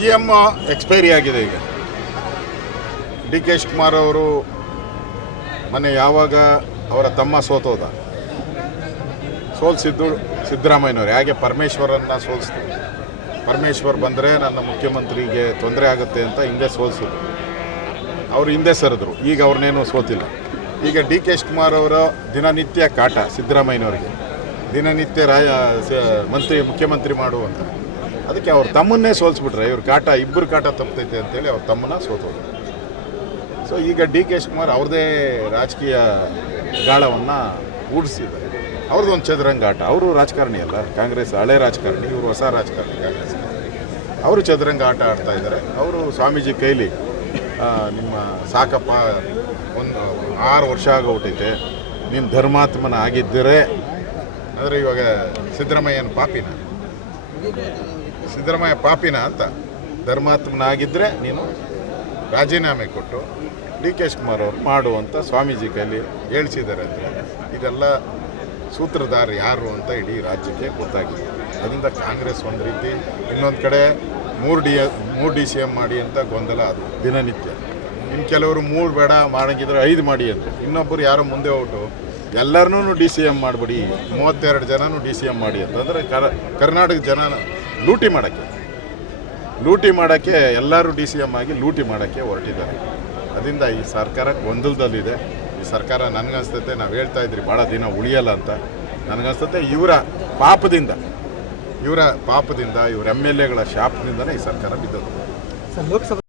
C M expiry ಆಗಿದೆ ಈಗ. D K Shivakumar ಅವರು ಮೊನ್ನೆ ಯಾವಾಗ ಅವರ ತಮ್ಮ ಸೋಲಿಸಿದ್ದು ಸಿದ್ದರಾಮಯ್ಯನವರು ಹೇಗೆ ಪರಮೇಶ್ವರನ್ನು ಸೋಲಿಸಿದ್ರು. ಪರಮೇಶ್ವರ್ ಬಂದರೆ ನನ್ನ ಮುಖ್ಯಮಂತ್ರಿಗೆ ತೊಂದರೆ ಆಗುತ್ತೆ ಅಂತ ಹಿಂದೆ ಸೋಲಿಸಿದ್ರು. ಅವರು ಹಿಂದೆ ಸರಿದ್ರು. ಈಗ ಅವ್ರನ್ನೇನು ಸೋತಿಲ್ಲ. ಈಗ ಡಿ ಕೆ ಶಿವಕುಮಾರ್ ಅವರ ದಿನನಿತ್ಯ ಕಾಟ ಸಿದ್ದರಾಮಯ್ಯನವರಿಗೆ, ದಿನನಿತ್ಯ ಮುಖ್ಯಮಂತ್ರಿ ಮಾಡುವಂತ, ಅದಕ್ಕೆ ಅವ್ರ ತಮ್ಮನ್ನೇ ಸೋಲಿಸ್ಬಿಟ್ರೆ ಇವ್ರ ಕಾಟ, ಇಬ್ಬರು ಕಾಟ ತಪ್ಪತೈತೆ ಅಂತೇಳಿ ಅವ್ರ ತಮ್ಮನ್ನ ಸೋತೋದು. ಸೊ ಈಗ ಡಿ ಕೆ ಶಿವಕುಮಾರ್ ಅವ್ರದ್ದೇ ರಾಜಕೀಯ ಗಾಳವನ್ನು ಊಡಿಸಿದ್ದಾರೆ. ಅವ್ರದ್ದು ಒಂದು ಚದುರಂಗಾಟ. ಅವರು ರಾಜಕಾರಣಿ ಅಲ್ಲ, ಕಾಂಗ್ರೆಸ್ ಹಳೆ ರಾಜಕಾರಣಿ, ಇವರು ಹೊಸ ರಾಜಕಾರಣಿ. ಕಾಂಗ್ರೆಸ್ ಅವರು ಚದುರಂಗ ಆಟ ಆಡ್ತಾ ಇದ್ದಾರೆ. ಅವರು ಸ್ವಾಮೀಜಿ ಕೈಲಿ ನಿಮ್ಮ ಸಾಕಪ್ಪ, ಒಂದು 6 ವರ್ಷ ಆಗೋಗ್ಬಿಟ್ಟೈತೆ, ನೀನು ಧರ್ಮಾತ್ಮನ ಆಗಿದ್ದರೆ ಅಂದರೆ ಇವಾಗ ಸಿದ್ದರಾಮಯ್ಯ ಪಾಪಿನ ಅಂತ ಧರ್ಮಾತ್ಮನ ಆಗಿದ್ದರೆ ನೀನು ರಾಜೀನಾಮೆ ಕೊಟ್ಟು ಡಿ ಕೆ ಶಿವಕುಮಾರ್ ಅವರು ಮಾಡುವಂಥ ಸ್ವಾಮೀಜಿ ಕೈಲಿ ಹೇಳಿಸಿದ್ದಾರೆ ಅಂದರೆ ಇದೆಲ್ಲ ಸೂತ್ರಧಾರ ಯಾರು ಅಂತ ಇಡೀ ರಾಜ್ಯಕ್ಕೆ ಗೊತ್ತಾಗಿದೆ. ಅದರಿಂದ ಕಾಂಗ್ರೆಸ್ ಒಂದು ರೀತಿ, ಇನ್ನೊಂದು ಕಡೆ 3 DCM ಮಾಡಿ ಅಂತ ಗೊಂದಲ. ಅದು ದಿನನಿತ್ಯ. ಇನ್ನು ಕೆಲವರು 3 ಬೇಡ, ಮಾಡಂಗಿದ್ರೆ 5 ಮಾಡಿ ಅಂತ. ಇನ್ನೊಬ್ಬರು ಯಾರೋ ಮುಂದೆ ಹೊರಟು ಎಲ್ಲರನ್ನೂ DCM ಮಾಡಿಬಿಡಿ, 32 ಜನನೂ DCM ಮಾಡಿ ಅಂತ. ಅಂದರೆ ಕರ್ನಾಟಕ ಜನ ಲೂಟಿ ಮಾಡೋಕ್ಕೆ ಎಲ್ಲರೂ DCM ಆಗಿ ಲೂಟಿ ಮಾಡೋಕ್ಕೆ ಹೊರಟಿದ್ದಾರೆ. ಅದರಿಂದ ಈ ಸರ್ಕಾರ ಗೊಂದಲದಲ್ಲಿದೆ. ಈ ಸರ್ಕಾರ ನನಗನ್ಸ್ತತೆ, ನಾವು ಹೇಳ್ತಾ ಇದ್ರಿ ಭಾಳ ದಿನ ಉಳಿಯಲ್ಲ ಅಂತ, ನನಗನ್ಸ್ತತೆ ಇವರ ಪಾಪದಿಂದ, ಇವ್ರ MLAಗಳ ಶಾಪದಿಂದನೇ ಈ ಸರ್ಕಾರ ಬಿದ್ದದ್ದು.